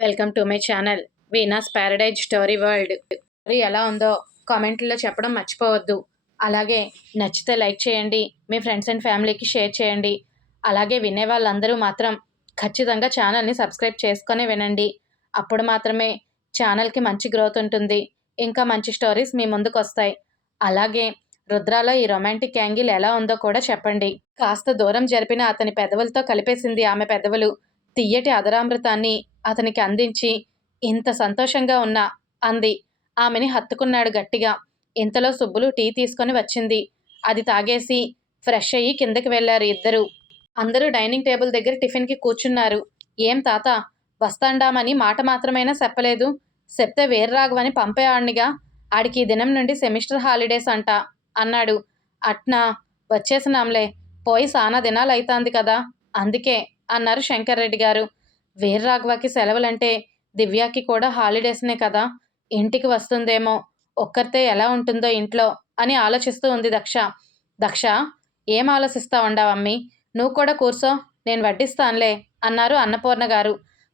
Welcome to my channel Veena's paradise story world. Story ఎలా ఉందో కామెంట్లో చెప్పడం మర్చిపోవద్దు. అలాగే నచ్చితే లైక్ చేయండి మీ ఫ్రెండ్స్ అండ్ ఫ్యామిలీకి షేర్ చేయండి. అలాగే వినే వాళ్ళందరూ మాత్రం ఖచ్చితంగా ఛానల్ని సబ్స్క్రైబ్ చేసుకొని వినండి. అప్పుడు మాత్రమే ఛానల్కి మంచి గ్రోత్ ఉంటుంది ఇంకా మంచి స్టోరీస్ మీ ముందుకు వస్తాయి. అలాగే రుద్రాలో ఈ రొమాంటిక్ యాంగిల్ ఎలా ఉందో కూడా చెప్పండి. కాస్త దూరం జరిపిన అతని పెదవులతో కలిపేసింది ఆమె పెదవులు. తియ్యటి అదరామృతాన్ని అతనికి అందించి ఇంత సంతోషంగా ఉన్నా అంది. ఆమెని హత్తుకున్నాడు గట్టిగా. ఇంతలో సుబ్బులు టీ తీసుకొని వచ్చింది. అది తాగేసి ఫ్రెష్ అయ్యి కిందకి వెళ్ళారు ఇద్దరు. అందరూ డైనింగ్ టేబుల్ దగ్గర టిఫిన్కి కూర్చున్నారు. ఏం తాత వస్తాండామని మాట మాత్రమైనా చెప్పలేదు. చెప్తే వేర్రాగవని పంపేవాడినిగా ఆడికి ఈ దినం నుండి సెమిస్టర్ హాలిడేస్ అంట అన్నాడు. అట్నా వచ్చేసినాంలే. పోయి సానా దినాలు అవుతాంది కదా. అందుకే అన్నారు శంకర్ రెడ్డి గారు. వీర్రాఘవకి సెలవులంటే దివ్యాకి కూడా హాలిడేస్నే కదా. ఇంటికి వస్తుందేమో ఒక్కరితే ఎలా ఉంటుందో ఇంట్లో అని ఆలోచిస్తూ ఉంది దక్ష. దక్ష ఏం ఆలోచిస్తా ఉండావమ్మీ నువ్వు కూడా కూర్చో నేను వడ్డిస్తానులే అన్నారు అన్నపూర్ణ గారు.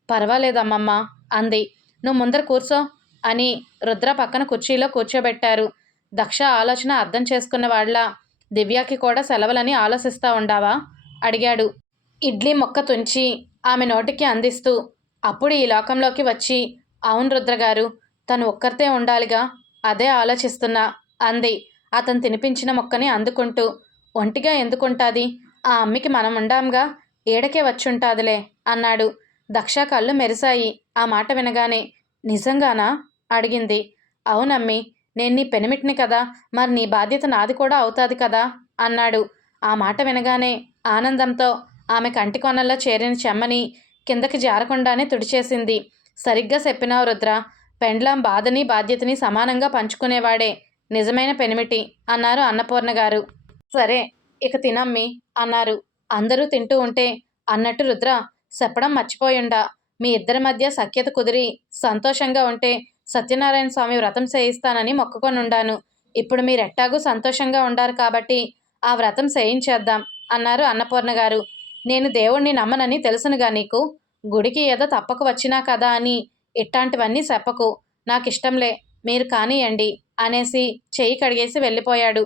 పర్వాలేదమ్మమ్మ అంది. నువ్వు ముందర కూర్చో అని రుద్ర పక్కన కుర్చీలో కూర్చోబెట్టారు. దక్ష ఆలోచన అర్థం చేసుకున్న వాళ్ళ దివ్యాకి కూడా సెలవులని ఆలోచిస్తా ఉండావా? అడిగాడు. ఇడ్లీ మొక్క తుంచి ఆమె నోటికి అందిస్తూ అప్పుడు ఈ లోకంలోకి వచ్చి అవును రుద్రగారు తను ఒక్కరితే ఉండాలిగా అదే ఆలోచిస్తున్నా అంది. అతను తినిపించిన మొక్కని అందుకుంటూ ఒంటిగా ఎందుకుంటాది? ఆ అమ్మికి మనం ఉండాంగా ఏడకే వచ్చుంటాదిలే అన్నాడు. దక్ష కళ్ళు మెరిశాయి ఆ మాట వినగానే నిజంగానా? అడిగింది. అవునమ్మి నేను నీ పెనిమిటిని కదా మరి నీ బాధ్యత నాది కూడా అవుతాది కదా అన్నాడు. ఆ మాట వినగానే ఆనందంతో ఆమె కంటి కొనల్లో చేరిన చెమ్మని కిందకి జారకుండానే తుడిచేసింది. సరిగ్గా చెప్పినావు రుద్ర. పెండ్లాం బాధని బాధ్యతని సమానంగా పంచుకునేవాడే. నిజమైన పెనిమిటి అన్నారు అన్నపూర్ణ గారు సరే ఇక తినమ్మి అన్నారు. అందరూ తింటూ ఉంటే అన్నట్టు రుద్ర చెప్పడం మర్చిపోయిండా. మీ ఇద్దరి మధ్య సఖ్యత కుదిరి సంతోషంగా ఉంటే సత్యనారాయణ స్వామి వ్రతం చేయిస్తానని మొక్కుకొనుండాను. ఇప్పుడు మీరెట్టాగూ సంతోషంగా ఉండారు కాబట్టి ఆ వ్రతం చేయించేద్దాం అన్నారు అన్నపూర్ణ గారు నేను దేవుణ్ణి నమ్మనని తెలుసునుగా నీకు. గుడికి ఏదో తప్పక వచ్చినా కదా అని ఇట్లాంటివన్నీ చెప్పకు. నాకిష్టంలే మీరు కానియండి అనేసి చెయ్యి కడిగేసి వెళ్ళిపోయాడు.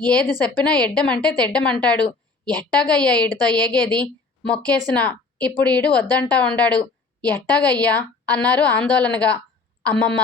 ఏది చెప్పినా ఎడ్డమంటే తెడ్డమంటాడు. ఎట్టాగయ్యా ఈడితో ఏగేది? మొక్కేసిన ఇప్పుడు ఈడు వద్దంటా ఉండాడు. ఎట్టాగయ్యా? అన్నారు ఆందోళనగా. అమ్మమ్మ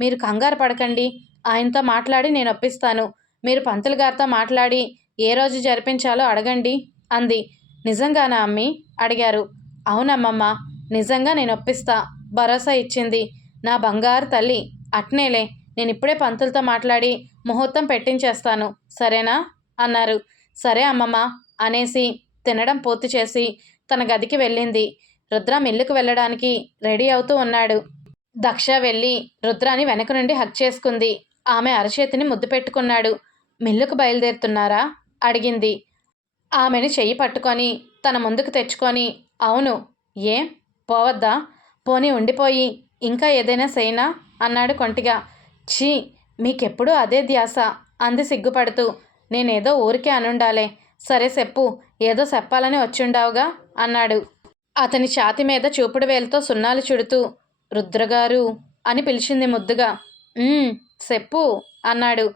మీరు కంగారు పడకండి. ఆయనతో మాట్లాడి నేను ఒప్పిస్తాను మీరు పంతులు గారితో మాట్లాడి ఏ రోజు జరిపించాలో అడగండి అంది. నిజంగానా అమ్మి? అడిగారు. అవునమ్మమ్మ నిజంగా నేను ఒప్పిస్తా భరోసా ఇచ్చింది. నా బంగారు తల్లి. అట్నేలే నేను ఇప్పుడే పంతులతో మాట్లాడి ముహూర్తం పెట్టించేస్తాను. సరేనా? అన్నారు. సరే అమ్మమ్మ అనేసి తినడం పూర్తి చేసి తన గదికి వెళ్ళింది. రుద్ర మిల్లుకు వెళ్ళడానికి రెడీ అవుతూ ఉన్నాడు. దక్ష వెళ్ళి రుద్రాని వెనక నుండి హక్ చేసుకుంది. ఆమె అరచేతిని ముద్దు పెట్టుకున్నాడు. మిల్లుకు బయలుదేరుతున్నారా? అడిగింది. ఆమెను చెయ్యి పట్టుకొని తన ముందుకు తెచ్చుకొని అవును ఏం? పోవద్దా? పోనీ ఉండిపోయి ఇంకా ఏదైనా సేనా అన్నాడు కొంటిగా. ఛీ మీకెప్పుడూ అదే ధ్యాస అంది సిగ్గుపడుతూ. నేనేదో ఊరికే అనుండాలే. సరే చెప్పు ఏదో చెప్పాలని వచ్చిండావుగా? అన్నాడు. అతని ఛాతి మీద చూపుడు వేలుతో సున్నాలు చుడుతూ రుద్రగారు అని పిలిచింది ముద్దుగా. చెప్పు అన్నాడు.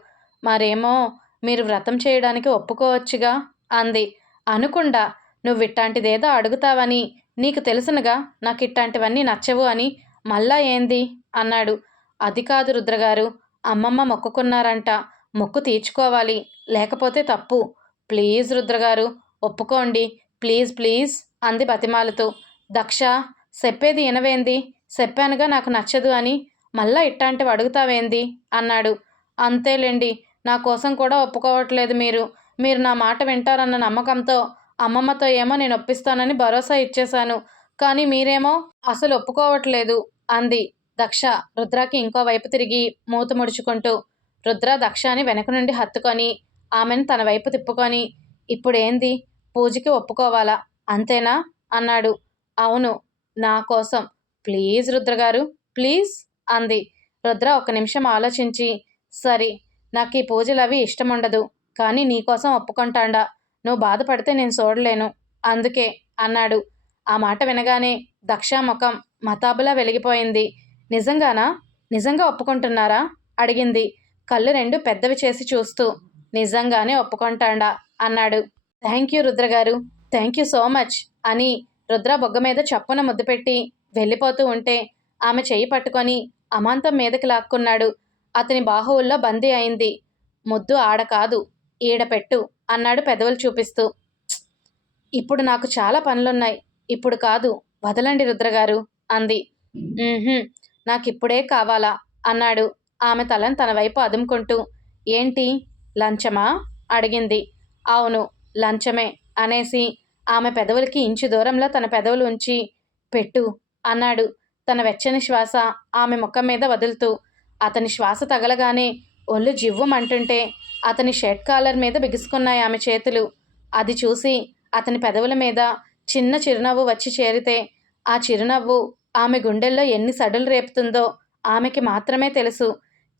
మరేమో మీరు వ్రతం చేయడానికి ఒప్పుకోవచ్చుగా? అంది. అనుకుండా నువ్విట్టాంటిదేదో అడుగుతావని నీకు తెలుసునుగా నాకు ఇట్లాంటివన్నీ నచ్చవు అని మళ్ళా ఏంది? అన్నాడు. అది కాదు రుద్రగారు అమ్మమ్మ మొక్కుకున్నారంట మొక్కు తీర్చుకోవాలి లేకపోతే తప్పు. ప్లీజ్ రుద్రగారు ఒప్పుకోండి ప్లీజ్ ప్లీజ్ అంది బతిమాలతో. దక్ష చెప్పేది వినవేంది? చెప్పానుగా నాకు నచ్చదు అని మళ్ళా ఇట్టాంటివి అడుగుతావేంది? అన్నాడు. అంతేలేండి నా కోసం కూడా ఒప్పుకోవట్లేదు మీరు. మీరు నా మాట వింటారన్న నమ్మకంతో అమ్మమ్మతో ఏమో నేను ఒప్పిస్తానని భరోసా ఇచ్చేశాను. కానీ మీరేమో అసలు ఒప్పుకోవట్లేదు అంది దక్ష రుద్రకి ఇంకో వైపు తిరిగి మూత ముడుచుకుంటూ. రుద్ర దక్షని వెనక నుండి హత్తుకొని ఆమెను తన వైపు తిప్పుకొని ఇప్పుడేంది? పూజకి ఒప్పుకోవాలా? అంతేనా? అన్నాడు. అవును నా కోసం. ప్లీజ్ రుద్రగారు ప్లీజ్ అంది. రుద్ర ఒక నిమిషం ఆలోచించి సరే నాకు ఈ పూజలు అవి ఇష్టం ఉండదు కానీ నీకోసం ఒప్పుకుంటాండా. నువ్వు బాధపడితే నేను చూడలేను. అందుకే అన్నాడు. ఆ మాట వినగానే దక్ష ముఖం మతాబులా వెలిగిపోయింది. నిజంగానా? నిజంగా ఒప్పుకుంటున్నారా? అడిగింది. కళ్ళు రెండు పెద్దవి చేసి చూస్తూ నిజంగానే ఒప్పుకుంటాడా అన్నాడు. థ్యాంక్ యూ రుద్రగారు థ్యాంక్ యూ సో మచ్ అని రుద్ర బొగ్గ మీద చప్పున ముద్దు పెట్టి వెళ్ళిపోతూ ఉంటే ఆమె చెయ్యి పట్టుకొని అమాంతం మీదకి లాక్కున్నాడు. అతని బాహువుల్లో బందీ అయింది. ముద్దు ఆడ కాదు. ఈడపెట్టు అన్నాడు పెదవులు చూపిస్తూ. ఇప్పుడు నాకు చాలా పనులున్నాయి. ఇప్పుడు కాదు వదలండి రుద్రగారు అంది. నాకిప్పుడే కావాలా అన్నాడు ఆమె తలను తన వైపు అదుముకుంటూ. ఏంటి లంచమా? అడిగింది. అవును లంచమే అనేసి ఆమె పెదవులకి ఇంచు దూరంలో తన పెదవులు ఉంచి పెట్టు అన్నాడు. తన వెచ్చని శ్వాస ఆమె ముఖం మీద వదులుతూ. అతని శ్వాస తగలగానే ఒళ్ళు జివ్వుమంటుంటే అతని షర్ట్ కాలర్ మీద బిగుసుకున్నాయి ఆమె చేతులు. అది చూసి అతని పెదవుల మీద చిన్న చిరునవ్వు వచ్చి చేరితే ఆ చిరునవ్వు ఆమె గుండెల్లో ఎన్ని సడలు రేపుతుందో ఆమెకి మాత్రమే తెలుసు.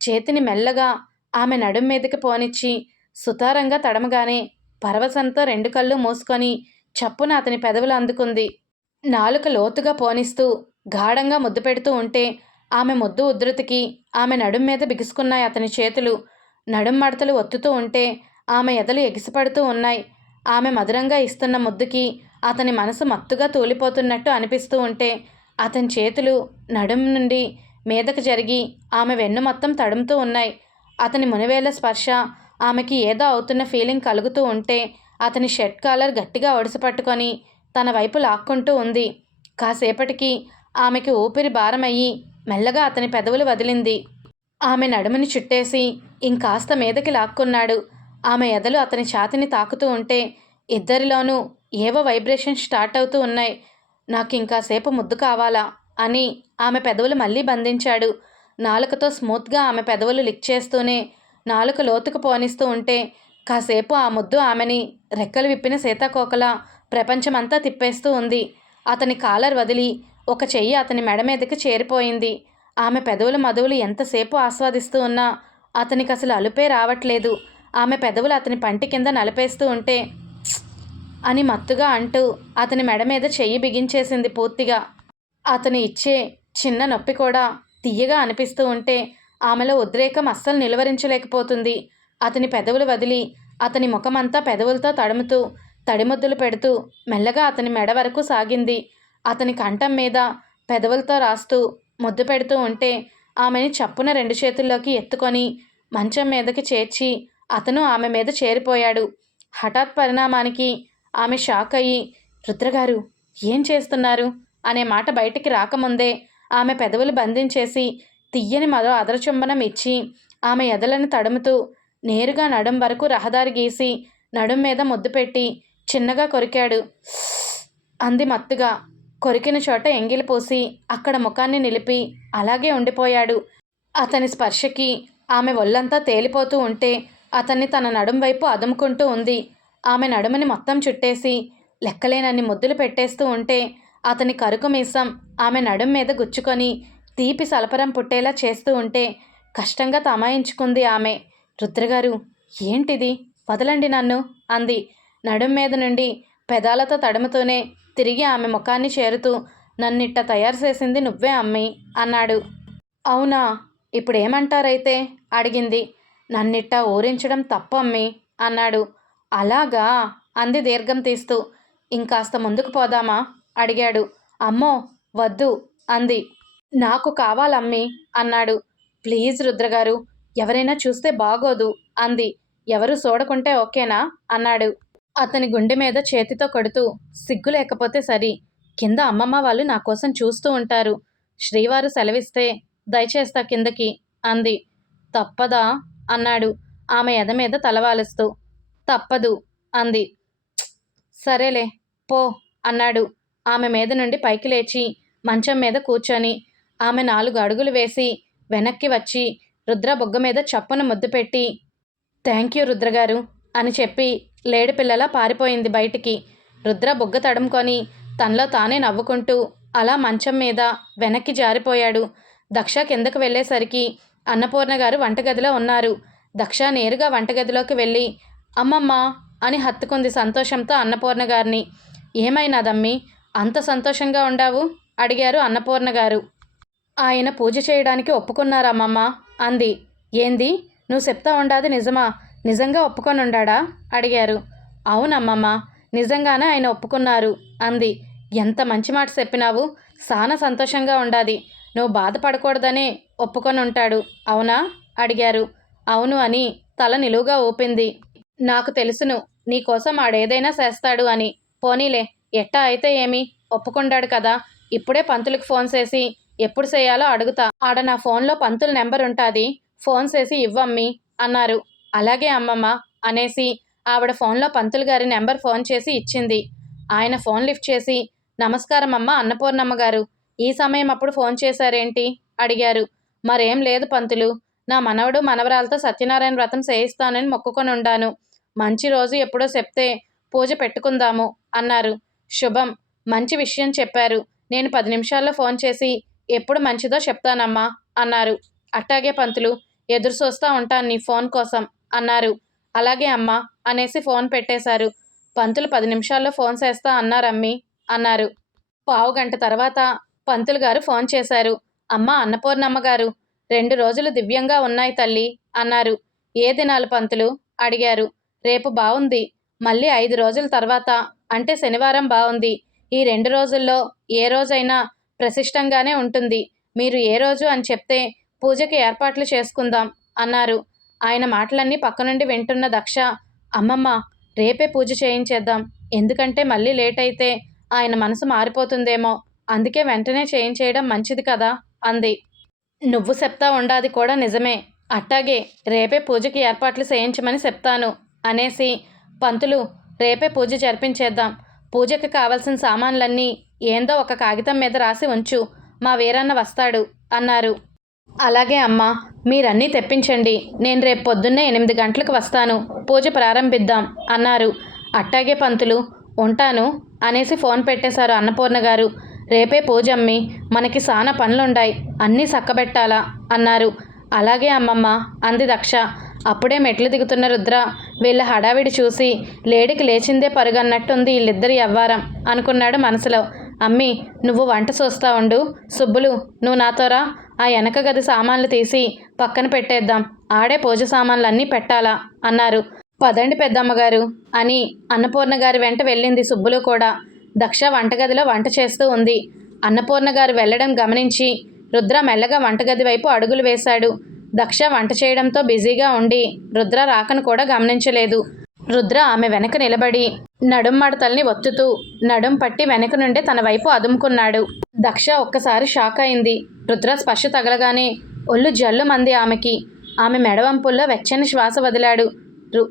చేతిని మెల్లగా ఆమె నడుం మీదకి పోనిచ్చి సుతారంగా తడమగానే పరవశంతో రెండు కళ్ళు మూసుకొని చప్పున అతని పెదవులు అందుకుంది. నాలుక లోతుగా పోనిస్తూ గాఢంగా ముద్దు పెడుతూ ఉంటే ఆమె ముద్దు ఉధృతికి ఆమె నడుం మీద బిగుసుకున్నాయి అతని చేతులు. నడుం మడతలు ఒత్తుతూ ఉంటే ఆమె ఎదలు ఎగిసిపడుతూ ఉన్నాయి. ఆమె మధురంగా ఇస్తున్న ముద్దుకి అతని మనసు మత్తుగా తూలిపోతున్నట్టు అనిపిస్తూ ఉంటే అతని చేతులు నడుం నుండి మీదకు జరిగి ఆమె వెన్ను మొత్తం తడుముతూ ఉన్నాయి. అతని మునివేల స్పర్శ ఆమెకి ఏదో అవుతున్న ఫీలింగ్ కలుగుతూ ఉంటే అతని షర్ట్ కాలర్ గట్టిగా ఒడిసి పట్టుకొని తన వైపు లాక్కుంటూ ఉంది. కాసేపటికి ఆమెకి ఊపిరి భారమయ్యి మెల్లగా అతని పెదవులు వదిలింది. ఆమె నడుముని చుట్టేసి ఇంకాస్త మీదకి లాక్కున్నాడు. ఆమె ఎదలు అతని ఛాతిని తాకుతూ ఉంటే ఇద్దరిలోనూ ఏవో వైబ్రేషన్ స్టార్ట్ అవుతూ ఉన్నాయి. నాకు ఇంకాసేపు ముద్దు కావాలా? అని ఆమె పెదవులు మళ్ళీ బంధించాడు. నాలుకతో స్మూత్గా ఆమె పెదవులు లిక్ చేస్తూనే నాలుక లోతుకు పోనిస్తూ ఉంటే కాసేపు ఆ ముద్దు ఆమెని రెక్కలు విప్పిన సీతాకోకల ప్రపంచమంతా తిప్పేస్తూ ఉంది. అతని కాలర్ వదిలి ఒక చెయ్యి అతని మెడ మీదకి చేరిపోయింది. ఆమె పెదవుల మధువులు ఎంతసేపు ఆస్వాదిస్తూ ఉన్నా అతనికి అసలు అలుపే రావట్లేదు. ఆమె పెదవులు అతని పంటి కింద నలిపేస్తూ ఉంటే అని మత్తుగా అంటూ అతని మెడ మీద చెయ్యి బిగించేసింది పూర్తిగా. అతను ఇచ్చే చిన్న నొప్పి కూడా తీయగా అనిపిస్తూ ఉంటే ఆమెలో ఉద్రేకం అస్సలు నిలువరించలేకపోతుంది. అతని పెదవులు వదిలి అతని ముఖమంతా పెదవులతో తడుముతూ తడిముద్దులు పెడుతూ మెల్లగా అతని మెడ వరకు సాగింది. అతని కంఠం మీద పెదవులతో రాస్తూ ముద్దు పెడుతూ ఉంటే ఆమెని చప్పున రెండు చేతుల్లోకి ఎత్తుకొని మంచం మీదకి చేర్చి అతను ఆమె మీద చేరిపోయాడు. హఠాత్ పరిణామానికి ఆమె షాక్ అయ్యి రుద్రగారు ఏం చేస్తున్నారు? అనే మాట బయటికి రాకముందే ఆమె పెదవులు బంధించేసి తియ్యని మరో అదరచుంబనం ఇచ్చి ఆమె ఎదలను తడుముతూ నేరుగా నడుం వరకు రహదారి గీసి నడుం మీద ముద్దు పెట్టి చిన్నగా కొరికాడు. అంది మత్తుగా కొరికిన చోట ఎంగిలి పోసి అక్కడ ముఖాన్ని నిలిపి అలాగే ఉండిపోయాడు. అతని స్పర్శకి ఆమె ఒళ్ళంతా తేలిపోతూ ఉంటే అతన్ని తన నడుం వైపు అదుముకుంటూ ఉంది. ఆమె నడుముని మొత్తం చుట్టేసి లెక్కలేనన్ని ముద్దులు పెట్టేస్తూ ఉంటే అతని కరుకు మీసం ఆమె నడుం మీద గుచ్చుకొని తీపి సలపరం పుట్టేలా చేస్తూ ఉంటే కష్టంగా తమాయించుకుంది ఆమె. రుద్రగారు ఏంటిది? వదలండి నన్ను అంది. నడుం మీద నుండి పెదాలతో తడుముతూనే తిరిగి ఆమె ముఖాన్ని చేరుతూ నన్నిట్ట తయారు చేసింది నువ్వే అమ్మి అన్నాడు. అవునా? ఇప్పుడు ఏమంటారైతే అడిగింది. నన్నిట్ట ఊరించడం తప్పమ్మి అన్నాడు. అలాగా? అంది దీర్ఘం తీస్తూ. ఇంకాస్త ముందుకు పోదామా? అడిగాడు. అమ్మో వద్దు అంది. నాకు కావాలమ్మి అన్నాడు. ప్లీజ్ రుద్రగారు ఎవరైనా చూస్తే బాగోదు అంది. ఎవరు చూడకుంటే ఓకేనా? అన్నాడు. అతని గుండె మీద చేతితో కొడుతూ సిగ్గు లేకపోతే సరి. కింద అమ్మమ్మ వాళ్ళు నా కోసం చూస్తూ ఉంటారు. శ్రీవారు సెలవిస్తే దయచేస్తా కిందకి అంది. తప్పదా అన్నాడు. ఆమె ఎద మీద తలవాలుస్తూ తప్పదు అంది. సరేలే పో అన్నాడు. ఆమె మీద నుండి పైకి లేచి మంచం మీద కూర్చొని ఆమె నాలుగు అడుగులు వేసి వెనక్కి వచ్చి రుద్ర బొగ్గ మీద చప్పున ముద్దు పెట్టి థ్యాంక్ యూ రుద్రగారు అని చెప్పి లేడి పిల్లలా పారిపోయింది బయటికి. రుద్ర బొగ్గ తడుముకొని తనలో తానే నవ్వుకుంటూ అలా మంచం మీద వెనక్కి జారిపోయాడు. దక్ష కిందకు వెళ్ళేసరికి అన్నపూర్ణ గారు వంటగదిలో ఉన్నారు. దక్ష నేరుగా వంటగదిలోకి వెళ్ళి అమ్మమ్మ అని హత్తుకుంది సంతోషంతో అన్నపూర్ణ గారిని ఏమైనాదమ్మి అంత సంతోషంగా ఉండావు? అడిగారు అన్నపూర్ణ గారు ఆయన పూజ చేయడానికి ఒప్పుకున్నారమ్మమ్మ అంది. ఏంది? నువ్వు చెప్తా ఉండాది నిజమా? నిజంగా ఒప్పుకొని ఉండాడా అడిగారు. అవునమ్మమ్మ నిజంగానే ఆయన ఒప్పుకున్నారు అంది. ఎంత మంచి మాట చెప్పినావు. సానా సంతోషంగా ఉండాది. నువ్వు బాధపడకూడదనే ఒప్పుకొని ఉంటాడు అవునా? అడిగారు. అవును అని తల నిలువుగా ఊపింది. నాకు తెలుసును నీకోసం ఆడేదైనా చేస్తాడు అని. పోనీలే ఎట్టా అయితే ఏమి? ఒప్పుకుంటాడు కదా. ఇప్పుడే పంతులకు ఫోన్ చేసి ఎప్పుడు చేయాలో అడుగుతా. ఆడ నా ఫోన్లో పంతుల నెంబర్ ఉంటుంది ఫోన్ చేసి ఇవ్వమ్మి అన్నారు. అలాగే అమ్మమ్మ అనేసి ఆవిడ ఫోన్లో పంతులు గారి నెంబర్ ఫోన్ చేసి ఇచ్చింది. ఆయన ఫోన్ లిఫ్ట్ చేసి నమస్కారం అమ్మ అన్నపూర్ణమ్మ గారు ఈ సమయం అప్పుడు ఫోన్ చేశారేంటి? అడిగారు. మరేం లేదు పంతులు నా మనవడు మనవరాలతో సత్యనారాయణ వ్రతం చేయిస్తానని మొక్కుకొని ఉండాను. మంచి రోజు ఎప్పుడో చెప్తే పూజ పెట్టుకుందాము అన్నారు. శుభం మంచి విషయం చెప్పారు. నేను పది నిమిషాల్లో ఫోన్ చేసి ఎప్పుడు మంచిదో చెప్తానమ్మా అన్నారు. అట్టాగే పంతులు ఎదురు చూస్తూ ఉంటాను నీ ఫోన్ కోసం. అన్నారు. అలాగే అమ్మా అనేసి ఫోన్ పెట్టేశారు. పంతులు పది నిమిషాల్లో ఫోన్ చేస్తా అన్నారమ్మి అన్నారు. పావు గంట తర్వాత పంతులు గారు ఫోన్ చేశారు. అమ్మ అన్నపూర్ణమ్మ గారు రెండు రోజులు దివ్యంగా ఉన్నాయి తల్లి అన్నారు. ఏ దినాలు పంతులు? అడిగారు. రేపు బాగుంది మళ్ళీ ఐదు రోజుల తర్వాత. అంటే శనివారం బాగుంది ఈ రెండు రోజుల్లో ఏ రోజైనా ప్రశిష్టంగానే ఉంటుంది. మీరు ఏ రోజు అని చెప్తే పూజకి ఏర్పాట్లు చేసుకుందాం అన్నారు. ఆయన మాటలన్నీ పక్క నుండి వింటున్న దక్ష అమ్మమ్మ రేపే పూజ చేయించేద్దాం. ఎందుకంటే మళ్ళీ లేట్ అయితే ఆయన మనసు మారిపోతుందేమో. అందుకే వెంటనే చేయించేయడం మంచిది కదా అంది. నువ్వు చెప్తా ఉండాది కూడా నిజమే. అట్టాగే రేపే పూజకి ఏర్పాట్లు చేయించమని చెప్తాను అనేసి పంతులు రేపే పూజ జరిపించేద్దాం. పూజకి కావలసిన సామాన్లన్నీ ఏందో ఒక కాగితం మీద రాసి ఉంచు. మా వీరన్న వస్తాడు అన్నారు. అలాగే అమ్మా మీరన్నీ తెప్పించండి. నేను రేపు పొద్దున్నే ఎనిమిది గంటలకు వస్తాను. పూజ ప్రారంభిద్దాం అన్నారు. అట్టాగే పంతులు ఉంటాను అనేసి ఫోన్ పెట్టేశారు అన్నపూర్ణ గారు. రేపే పూజ అమ్మి మనకి సానా పనులుండాయి అన్నీ చక్కబెట్టాలా అన్నారు. అలాగే అమ్మమ్మ అంది దక్ష. అప్పుడే మెట్లు దిగుతున్న రుద్ర వీళ్ళ హడావిడి చూసి లేడికి లేచిందే పరుగన్నట్టుంది వీళ్ళిద్దరి అవ్వారం అనుకున్నాడు మనసులో. అమ్మి నువ్వు వంట చూస్తా ఉండు. సుబ్బులు నువ్వు నాతోరా? ఆ వెనక గది సామాన్లు తీసి పక్కన పెట్టేద్దాం. ఆడే పూజ సామాన్లు అన్నీ పెట్టాలా? అన్నారు. పదండి పెద్దమ్మగారు అని అన్నపూర్ణ గారి వెంట వెళ్ళింది సుబ్బులు కూడా. దక్ష వంటగదిలో వంట చేస్తూ ఉంది. అన్నపూర్ణ గారు వెళ్ళడం గమనించి రుద్ర మెల్లగా వంటగది వైపు అడుగులు వేశాడు. దక్ష వంట చేయడంతో బిజీగా ఉండి రుద్ర రాకను కూడా గమనించలేదు. రుద్ర ఆమె వెనక నిలబడి నడుం మడతల్ని ఒత్తుతూ నడుం పట్టి వెనక నుండి తన వైపు అదుముకున్నాడు. దక్ష ఒక్కసారి షాక్ అయింది. రుద్ర స్పర్శ తగలగానే ఒళ్ళు జల్లు మంది ఆమెకి. ఆమె మెడవంపుల్లో వెచ్చని శ్వాస వదిలాడు. రు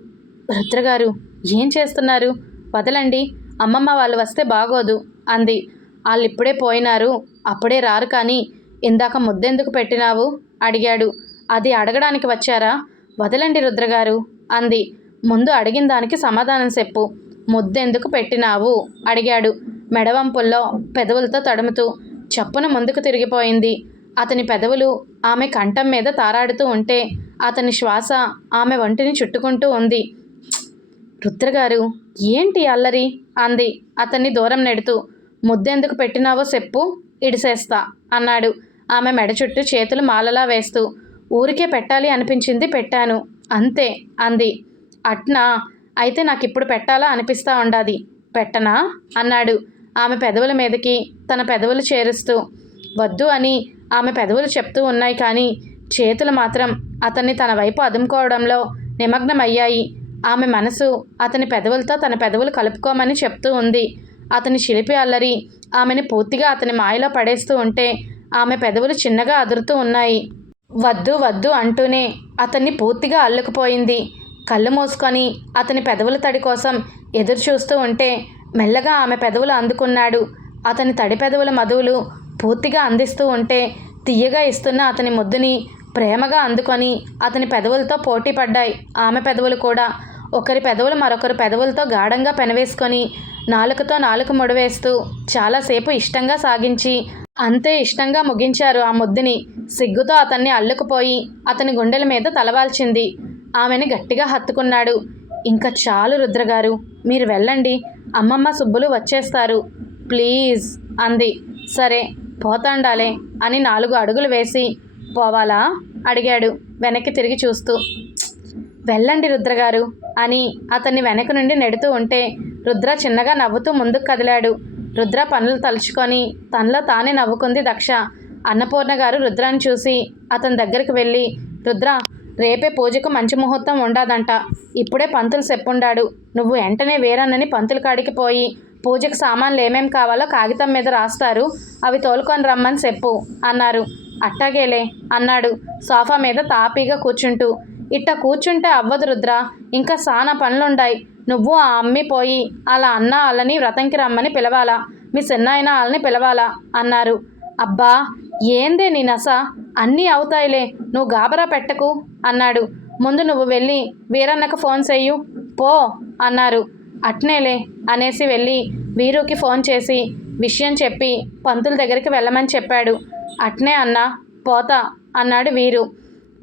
రుద్రగారు ఏం చేస్తున్నారు? వదలండి అమ్మమ్మ వాళ్ళు వస్తే బాగోదు అంది. వాళ్ళు ఇప్పుడే పోయినారు అప్పుడే రారు కానీ ఇందాక ముద్దెందుకు పెట్టినావు? అడిగాడు. అది అడగడానికి వచ్చారా? వదలండి రుద్రగారు అంది. ముందు అడిగిన దానికి సమాధానం చెప్పు. ముద్దెందుకు పెట్టినావు? అడిగాడు. మెడవంపుల్లో పెదవులతో తడుముతూ. చప్పున ముందుకు తిరిగిపోయింది. అతని పెదవులు ఆమె కంఠం మీద తారాడుతూ ఉంటే అతని శ్వాస ఆమె ఒంటిని చుట్టుకుంటూ ఉంది. రుద్రగారు ఏంటి అల్లరి? అంది. అతన్ని దూరం నెడుతూ. ముద్దెందుకు పెట్టినావో చెప్పు ఇడిసేస్తా అన్నాడు. ఆమె మెడ చుట్టూ చేతులు మాలలా వేస్తూ. ఊరికే పెట్టాలి అనిపించింది పెట్టాను. అంతే అంది. అట్నా? అయితే నాకు ఇప్పుడు పెట్టాలా అనిపిస్తా ఉండాది. పెట్టనా? అన్నాడు. ఆమె పెదవుల మీదకి తన పెదవులు చేరుస్తూ. వద్దు అని ఆమె పెదవులు చెప్తూ ఉన్నాయి కానీ చేతులు మాత్రం అతన్ని తన వైపు అదుముకోవడంలో నిమగ్నమయ్యాయి. ఆమె మనసు అతని పెదవులతో తన పెదవులు కలుపుకోమని చెప్తూ ఉంది. అతని చిలిపి అల్లరి ఆమెను పూర్తిగా అతని మాయలో పడేస్తూ ఉంటే ఆమె పెదవులు చిన్నగా అదురుతూ ఉన్నాయి. వద్దు వద్దు అంటూనే అతన్ని పూర్తిగా అల్లుకుపోయింది. కళ్ళు మూసుకొని అతని పెదవుల తడి కోసం ఎదురు చూస్తూ ఉంటే మెల్లగా ఆమె పెదవులు అందుకున్నాడు. అతని తడి పెదవుల మధువులు పూర్తిగా అందిస్తూ ఉంటే తీయగా ఇస్తున్న అతని ముద్దుని ప్రేమగా అందుకొని అతని పెదవులతో పోటీ పడ్డాయి. ఆమె పెదవులు కూడా ఒకరి పెదవులు మరొకరి పెదవులతో గాఢంగా పెనవేసుకొని నాలుకతో నాలుక ముడివేస్తూ చాలాసేపు ఇష్టంగా సాగించి అంతే ఇష్టంగా ముగించారు ఆ ముద్దుని. సిగ్గుతో అతన్ని అల్లుకుపోయి అతని గుండెల మీద తలవాల్చింది. ఆమెను గట్టిగా హత్తుకున్నాడు. ఇంకా చాలు రుద్రగారు మీరు వెళ్ళండి. అమ్మమ్మ సుబ్బులు వచ్చేస్తారు. ప్లీజ్ అంది. సరే పోతాండాలే అని నాలుగు అడుగులు వేసి పోవాలా? అడిగాడు వెనక్కి తిరిగి చూస్తూ. వెళ్ళండి రుద్రగారు అని అతన్ని వెనక నుండి నెడుతూ ఉంటే రుద్ర చిన్నగా నవ్వుతూ ముందుకు కదిలాడు. రుద్ర పనులు తలుచుకొని తనలో తానే నవ్వుకుంది దక్ష. అన్నపూర్ణ గారు రుద్రాన్ని చూసి అతని దగ్గరికి వెళ్ళి రుద్ర రేపే పూజకు మంచి ముహూర్తం ఉండదంట. ఇప్పుడే పంతులు చెప్పుండాడు. నువ్వు వెంటనే వేరన్నని పంతులు కాడికి పోయి పూజకు సామాన్లు ఏమేం కావాలో కాగితం మీద రాస్తారు. అవి తోలుకొని రమ్మని చెప్పు అన్నారు. అట్టాగేలే అన్నాడు. సోఫా మీద తాపీగా కూర్చుంటూ. ఇట్ట కూర్చుంటే అవ్వదు రుద్ర. ఇంకా సానా పనులుండాయి. నువ్వు ఆ అమ్మి పోయి అలా అన్న వాళ్ళని వ్రతంకి రమ్మని పిలవాలా. మీ చిన్నాయన వాళ్ళని పిలవాలా అన్నారు. అబ్బా ఏందే నీ నస? అన్నీ అవుతాయిలే. నువ్వు గాబరా పెట్టకు అన్నాడు. ముందు నువ్వు వెళ్ళి వీరన్నకు ఫోన్ చెయ్యు. పో అన్నారు. అట్నేలే అనేసి వెళ్ళి వీరుకి ఫోన్ చేసి విషయం చెప్పి పంతుల దగ్గరికి వెళ్ళమని చెప్పాడు. అట్నే అన్నా పోతా అన్నాడు వీరు.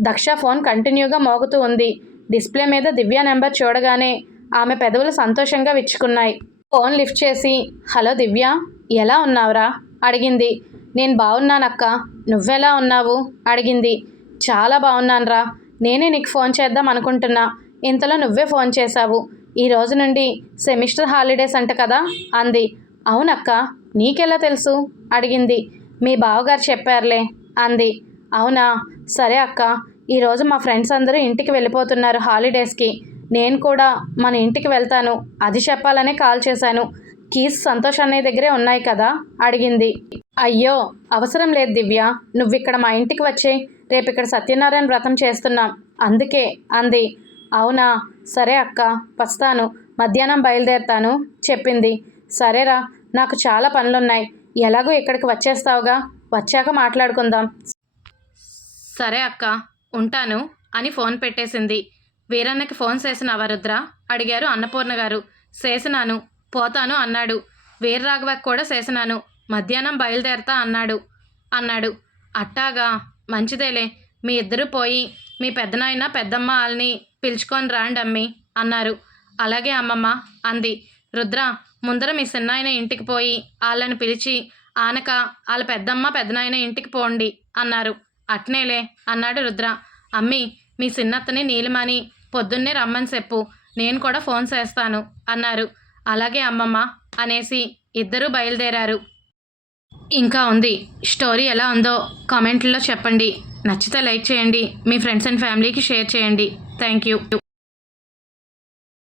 దక్ష ఫోన్ కంటిన్యూగా మోగుతూ ఉంది. డిస్ప్లే మీద దివ్య నెంబర్ చూడగానే ఆమె పెదవులు సంతోషంగా విచ్చుకున్నాయి. ఫోన్ లిఫ్ట్ చేసి హలో దివ్య ఎలా ఉన్నావురా? అడిగింది. నేను బాగున్నానక్క నువ్వెలా ఉన్నావు? అడిగింది. చాలా బాగున్నానురా నేనే నీకు ఫోన్ చేద్దాం అనుకుంటున్నా. ఇంతలో నువ్వే ఫోన్ చేశావు. ఈ రోజు నుండి సెమిస్టర్ హాలిడేస్ అంట కదా? అంది. అవునక్క. నీకెలా తెలుసు? అడిగింది. మీ బావగారు చెప్పారులే అంది. అవునా? సరే అక్క. ఈరోజు మా ఫ్రెండ్స్ అందరూ ఇంటికి వెళ్ళిపోతున్నారు హాలిడేస్కి. నేను కూడా మన ఇంటికి వెళ్తాను. అది చెప్పాలనే కాల్ చేశాను. కీస్ సంతోష్ అన్నయ్య దగ్గరే ఉన్నాయి కదా? అడిగింది. అయ్యో అవసరం లేదు దివ్య. నువ్విక్కడ మా ఇంటికి వచ్చే. రేపు ఇక్కడ సత్యనారాయణ వ్రతం చేస్తున్నాం. అందుకే అంది. అవునా? సరే అక్క వస్తాను. మధ్యాహ్నం బయలుదేరుతాను చెప్పింది. సరేరా నాకు చాలా పనులున్నాయి. ఎలాగో ఇక్కడికి వచ్చేస్తావుగా? వచ్చాక మాట్లాడుకుందాం. సరే అక్క ఉంటాను అని ఫోన్ పెట్టేసింది. వీరన్నకి ఫోన్ చేసినావా రుద్ర? అడిగారు అన్నపూర్ణ గారు. చేసినాను. పోతాను అన్నాడు. వీర్రాఘవకు కూడా చేసినాను మధ్యాహ్నం బయలుదేరతా అన్నాడు. అన్నాడు. అట్టాగా. మంచిదేలే. మీ ఇద్దరు పోయి మీ పెద్దనాయన పెద్దమ్మ వాళ్ళని పిలుచుకొని రాండి అమ్మి అన్నారు. అలాగే అమ్మమ్మ అంది. రుద్ర ముందర మీ చిన్నాయన ఇంటికి పోయి వాళ్ళని పిలిచి ఆనక వాళ్ళ పెద్దమ్మ పెద్దనాయన ఇంటికి పోండి అన్నారు. అట్నేలే అన్నాడు రుద్ర. అమ్మి మీ చిన్నత్తని నీలిమని పొద్దున్నే రమ్మని చెప్పు. నేను కూడా ఫోన్ చేస్తాను అన్నారు. అలాగే అమ్మమ్మ అనేసి ఇద్దరూ బయలుదేరారు. ఇంకా ఉంది. స్టోరీ ఎలా ఉందో కామెంట్లో చెప్పండి. నచ్చితే లైక్ చేయండి. మీ ఫ్రెండ్స్ అండ్ ఫ్యామిలీకి షేర్ చేయండి. Thank you.